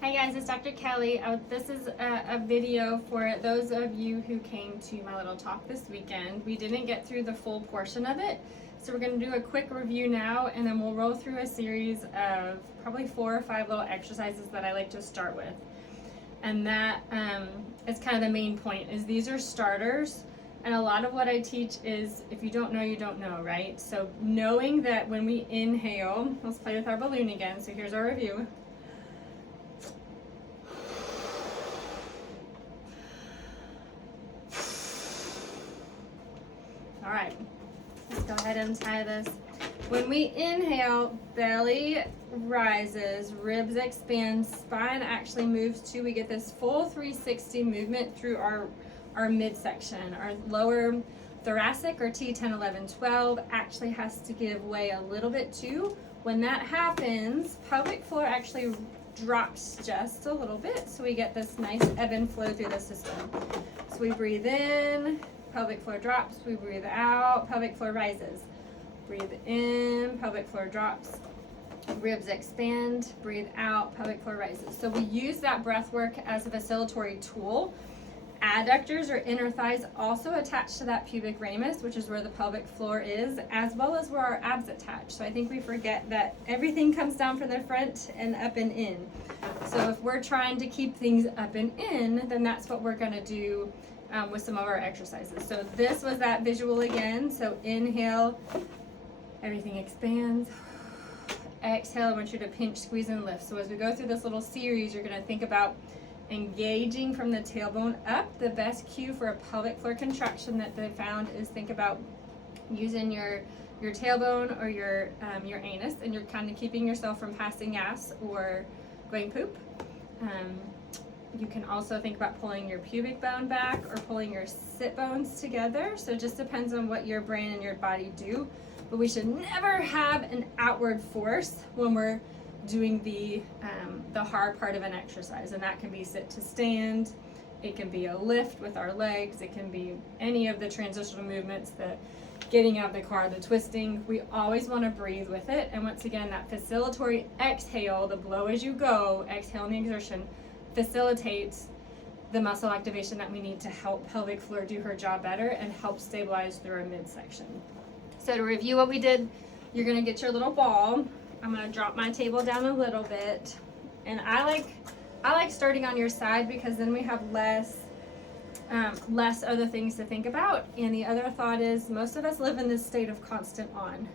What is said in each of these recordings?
Hi guys, it's Dr. Kelly. This is a video for those of you who came to my little talk this weekend. We didn't get through the full portion of it, so we're going to do a quick review now, and then we'll roll through a series of probably 4 or 5 little exercises that I like to start with. And that is kind of the main point, is these are starters. And a lot of what I teach is, if you don't know, you don't know, right? So knowing that when we inhale, let's play with our balloon again. So here's our review. All right, let's go ahead and tie this. When we inhale, belly rises, ribs expand, spine actually moves too. We get this full 360 movement through our midsection. Our lower thoracic, or T10, 11, 12, actually has to give way a little bit too. When that happens, pelvic floor actually drops just a little bit, so we get this nice ebb and flow through the system. So we breathe in, pelvic floor drops, we breathe out, pelvic floor rises. Breathe in, pelvic floor drops, ribs expand, breathe out, pelvic floor rises. So we use that breath work as a facilitatory tool. Adductors or inner thighs also attach to that pubic ramus, which is where the pelvic floor is, as well as where our abs attach. So I think we forget that everything comes down from the front and up and in. So if we're trying to keep things up and in, then that's what we're gonna do with some of our exercises. So this was that visual again. So inhale, everything expands. Exhale, I want you to pinch, squeeze, and lift. So as we go through this little series, you're gonna think about engaging from the tailbone up. The best cue for a pelvic floor contraction that they found is think about using your tailbone or your anus, and you're kind of keeping yourself from passing gas or going poop. You can also think about pulling your pubic bone back or pulling your sit bones together. So it just depends on what your brain and your body do. But we should never have an outward force when we're doing the hard part of an exercise. And that can be sit to stand. It can be a lift with our legs. It can be any of the transitional movements, the getting out of the car, the twisting. We always want to breathe with it. And once again, that facilitatory exhale, the blow as you go, exhale and the exertion, facilitates the muscle activation that we need to help pelvic floor do her job better and help stabilize through our midsection. So to review what we did, you're gonna get your little ball. I'm gonna drop my table down a little bit. And I like starting on your side, because then we have less other things to think about. And the other thought is, most of us live in this state of constant on.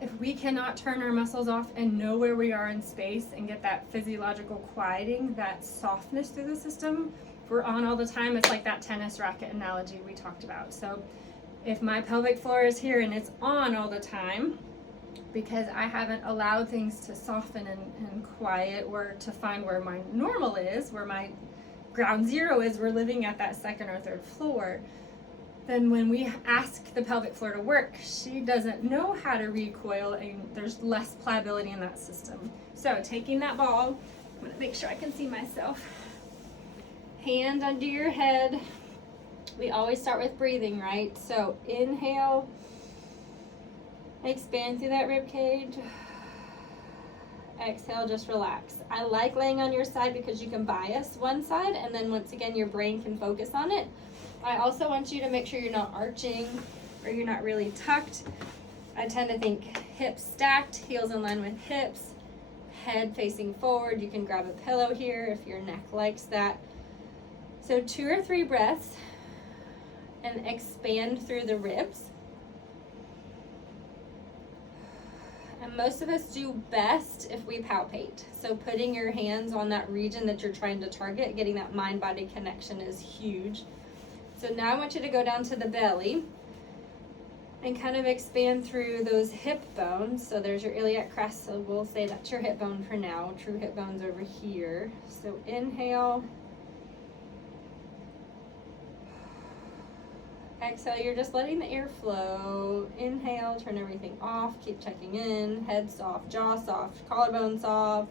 If we cannot turn our muscles off and know where we are in space and get that physiological quieting, that softness through the system, if we're on all the time, it's like that tennis racket analogy we talked about. So if my pelvic floor is here and it's on all the time, because I haven't allowed things to soften and quiet, or to find where my normal is, where my ground zero is, we're living at that second or third floor, then when we ask the pelvic floor to work, she doesn't know how to recoil, and there's less pliability in that system. So taking that ball, I'm gonna make sure I can see myself. Hand under your head. We always start with breathing, right? So inhale, expand through that rib cage. Exhale, just relax. I like laying on your side because you can bias one side, and then once again your brain can focus on it. I also want you to make sure you're not arching or you're not really tucked. I tend to think hips stacked, heels in line with hips, head facing forward. You can grab a pillow here if your neck likes that. So 2 or 3 breaths and expand through the ribs. And most of us do best if we palpate. So putting your hands on that region that you're trying to target, getting that mind-body connection is huge. So now I want you to go down to the belly and kind of expand through those hip bones. So there's your iliac crest, so we'll say that's your hip bone for now. True hip bone's over here. So inhale. Exhale, you're just letting the air flow. Inhale, turn everything off, keep checking in. Head soft, jaw soft, collarbone soft.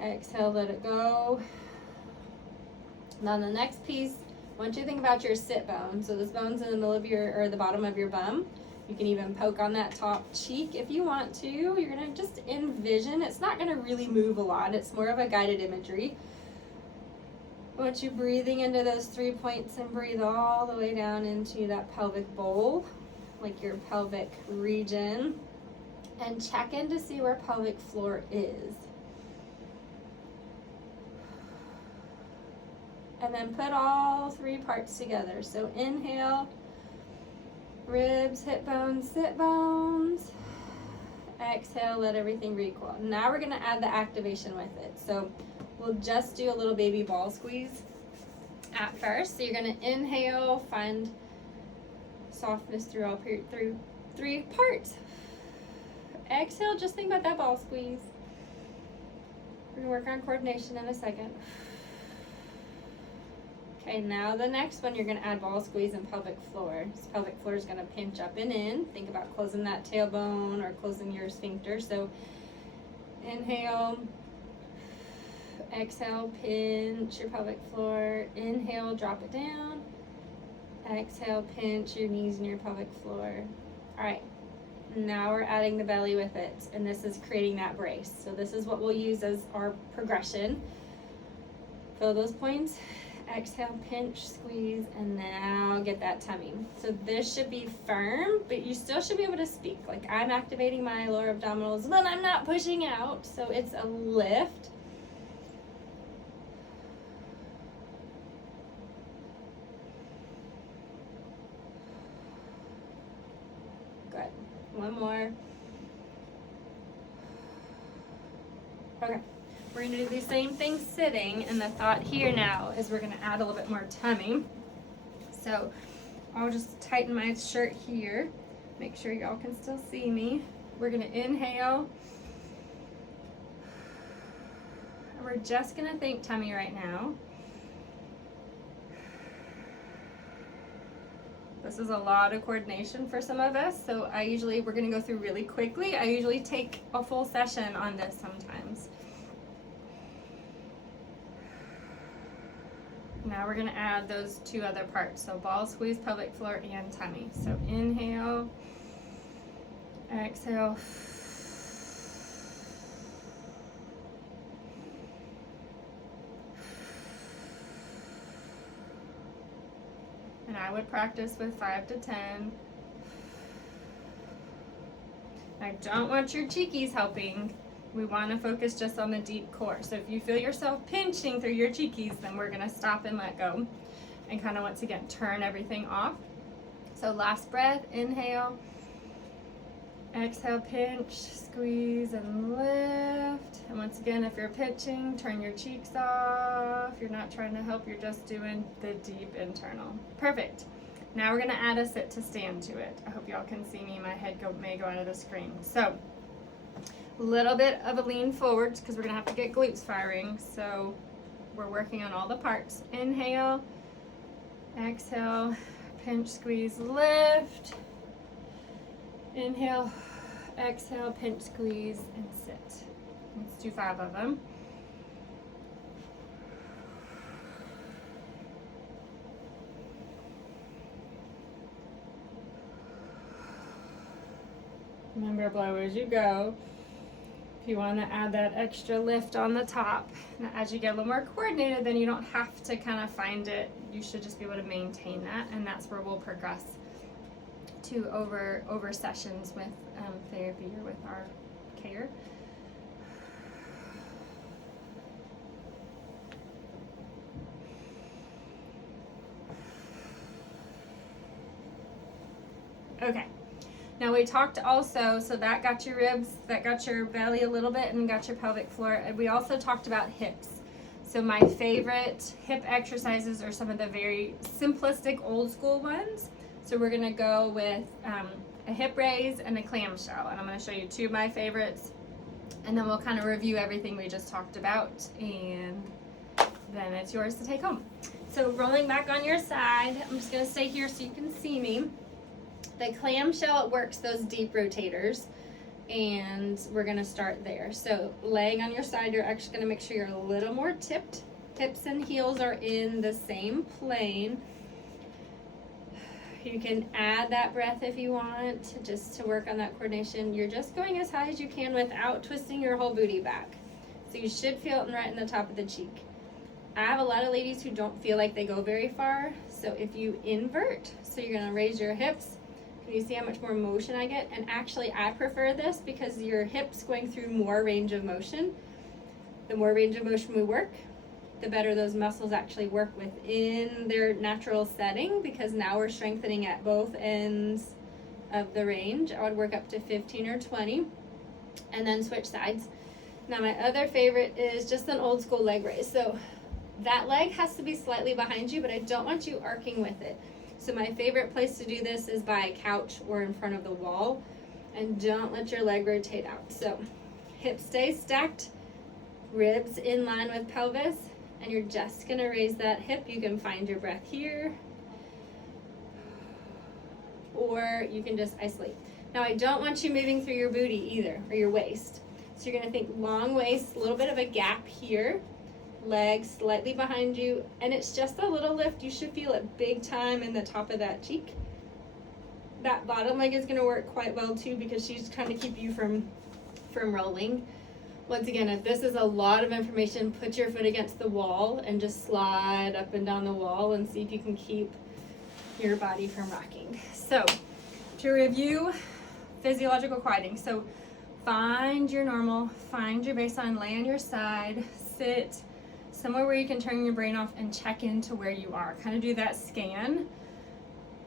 Exhale, let it go. Now the next piece, I want you to think about your sit bone. So this bone's in the middle of the bottom of your bum. You can even poke on that top cheek if you want to. You're gonna just invert vision. It's not gonna really move a lot. It's more of a guided imagery. I want you breathing into those 3 points and breathe all the way down into that pelvic bowl, like your pelvic region, and check in to see where pelvic floor is. And then put all 3 parts together. So inhale, ribs, hip bones, sit bones. Exhale, let everything recoil. Now we're gonna add the activation with it. So we'll just do a little baby ball squeeze at first. So you're gonna inhale, find softness through all through 3 parts. Exhale, just think about that ball squeeze. We're gonna work on coordination in a second. Okay, now the next one, you're gonna add ball squeeze and pelvic floor. So pelvic floor is gonna pinch up and in. Think about closing that tailbone or closing your sphincter. So inhale, exhale, pinch your pelvic floor. Inhale, drop it down. Exhale, pinch your knees and your pelvic floor. All right, now we're adding the belly with it, and this is creating that brace. So this is what we'll use as our progression. Feel those points. Exhale, pinch, squeeze, and now get that tummy. So this should be firm, but you still should be able to speak. Like I'm activating my lower abdominals, but I'm not pushing out. So it's a lift. Good. One more. Okay. We're going to do the same thing sitting, and the thought here now is we're going to add a little bit more tummy. So I'll just tighten my shirt here, make sure y'all can still see me. We're going to inhale. We're just going to think tummy right now. This is a lot of coordination for some of us, so we're going to go through really quickly. I usually take a full session on this sometimes. Now we're going to add those 2 other parts. So ball squeeze, pelvic floor, and tummy. So inhale, exhale. And I would practice with 5 to 10. I don't want your cheekies helping. We want to focus just on the deep core. So if you feel yourself pinching through your cheekies, then we're going to stop and let go and kind of once again turn everything off. So last breath, inhale, exhale, pinch, squeeze, and lift. And once again, if you're pinching, turn your cheeks off. You're not trying to help, you're just doing the deep internal. Perfect. Now we're going to add a sit to stand to it. I hope y'all can see me. My head may go out of the screen. So little bit of a lean forward because we're gonna have to get glutes firing. So we're working on all the parts. Inhale, exhale, pinch, squeeze, lift. Inhale, exhale, pinch, squeeze, and sit. Let's do 5 of them. Remember, blow as you go. If you want to add that extra lift on the top, and as you get a little more coordinated, then you don't have to kind of find it. You should just be able to maintain that, and that's where we'll progress to over sessions with therapy or with our care. Okay. Now we talked also, so that got your ribs, that got your belly a little bit, and got your pelvic floor. And we also talked about hips. So my favorite hip exercises are some of the very simplistic old school ones. So we're gonna go with a hip raise and a clamshell. And I'm gonna show you 2 of my favorites. And then we'll kind of review everything we just talked about. And then it's yours to take home. So rolling back on your side, I'm just gonna stay here so you can see me. The clamshell, it works those deep rotators, and we're gonna start there. So laying on your side, you're actually gonna make sure you're a little more tipped. Hips and heels are in the same plane. You can add that breath if you want, just to work on that coordination. You're just going as high as you can without twisting your whole booty back. So you should feel it right in the top of the cheek. I have a lot of ladies who don't feel like they go very far. So if you invert, so you're gonna raise your hips, can you see how much more motion I get? And actually I prefer this because your hips going through more range of motion. The more range of motion we work, the better those muscles actually work within their natural setting, because now we're strengthening at both ends of the range. I would work up to 15 or 20 and then switch sides. Now my other favorite is just an old school leg raise. So that leg has to be slightly behind you, but I don't want you arcing with it. So my favorite place to do this is by a couch or in front of the wall, and don't let your leg rotate out. So hips stay stacked, ribs in line with pelvis, and you're just gonna raise that hip. You can find your breath here, or you can just isolate. Now I don't want you moving through your booty either, or your waist. So you're gonna think long waist, a little bit of a gap here, legs slightly behind you, and it's just a little lift. You should feel it big time in the top of that cheek. That bottom leg is gonna work quite well too, because she's trying to keep you from rolling. Once again, if this is a lot of information, put your foot against the wall and just slide up and down the wall and see if you can keep your body from rocking. So to review, physiological quieting. So find your normal, find your baseline, lay on your side, sit somewhere where you can turn your brain off and check into where you are. Kind of do that scan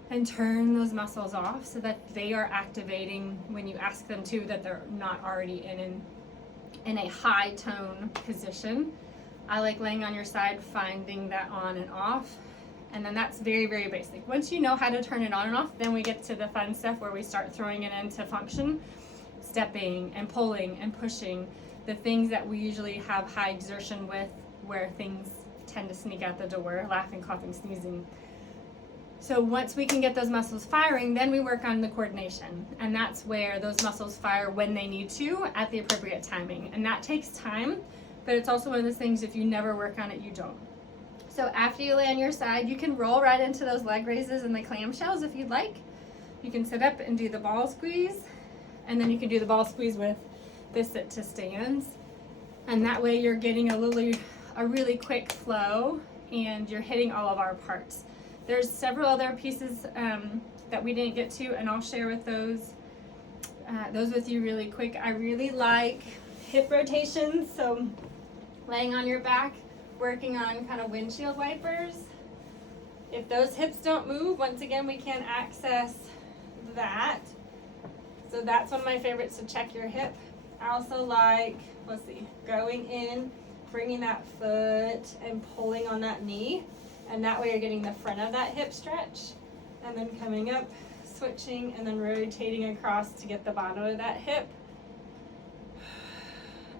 and turn those muscles off so that they are activating when you ask them to, that they're not already in a high tone position. I like laying on your side, finding that on and off. And then that's very, very basic. Once you know how to turn it on and off, then we get to the fun stuff where we start throwing it into function, stepping and pulling and pushing, the things that we usually have high exertion with, where things tend to sneak out the door, laughing, coughing, sneezing. So once we can get those muscles firing, then we work on the coordination. And that's where those muscles fire when they need to at the appropriate timing. And that takes time, but it's also one of those things, if you never work on it, you don't. So after you lay on your side, you can roll right into those leg raises and the clamshells if you'd like. You can sit up and do the ball squeeze, and then you can do the ball squeeze with the sit to stands. And that way you're getting a really quick flow, and you're hitting all of our parts. There's several other pieces that we didn't get to, and I'll share with those with you really quick. I really like hip rotations, so laying on your back, working on kind of windshield wipers. If those hips don't move, once again, we can't access that. So that's one of my favorites, to check your hip. I also like, going in, bringing that foot and pulling on that knee. And that way you're getting the front of that hip stretch, and then coming up, switching, and then rotating across to get the bottom of that hip.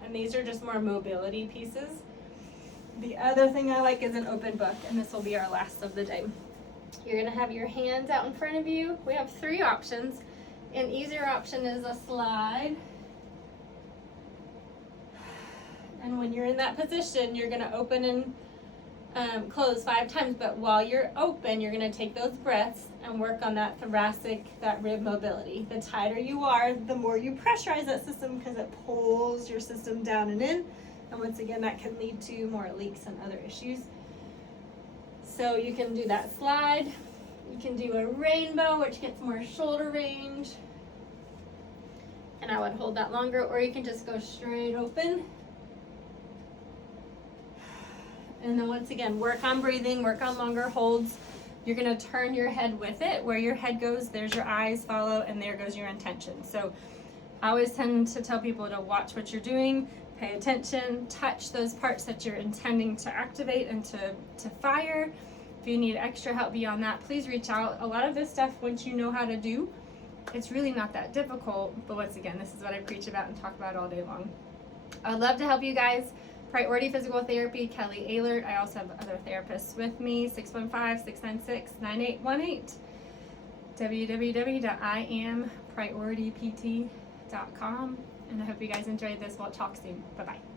And these are just more mobility pieces. The other thing I like is an open book, and this will be our last of the day. You're gonna have your hands out in front of you. We have 3 options. An easier option is a slide. And when you're in that position, you're gonna open and close 5 times, but while you're open, you're going to take those breaths and work on that thoracic, that rib mobility. The tighter you are, the more you pressurize that system, because it pulls your system down and in, and once again, that can lead to more leaks and other issues. So you can do that slide, you can do a rainbow, which gets more shoulder range, and I would hold that longer, or you can just go straight open. And then once again, work on breathing, work on longer holds. You're gonna turn your head with it. Where your head goes, there's your eyes follow, and there goes your intention. So I always tend to tell people to watch what you're doing, pay attention, touch those parts that you're intending to activate and to fire. If you need extra help beyond that, please reach out. A lot of this stuff, once you know how to do, it's really not that difficult. But once again, this is what I preach about and talk about all day long. I'd love to help you guys. Priority Physical Therapy, Kelly Ehlert. I also have other therapists with me, 615-696-9818, www.IamPriorityPT.com. And I hope you guys enjoyed this. We'll talk soon. Bye-bye.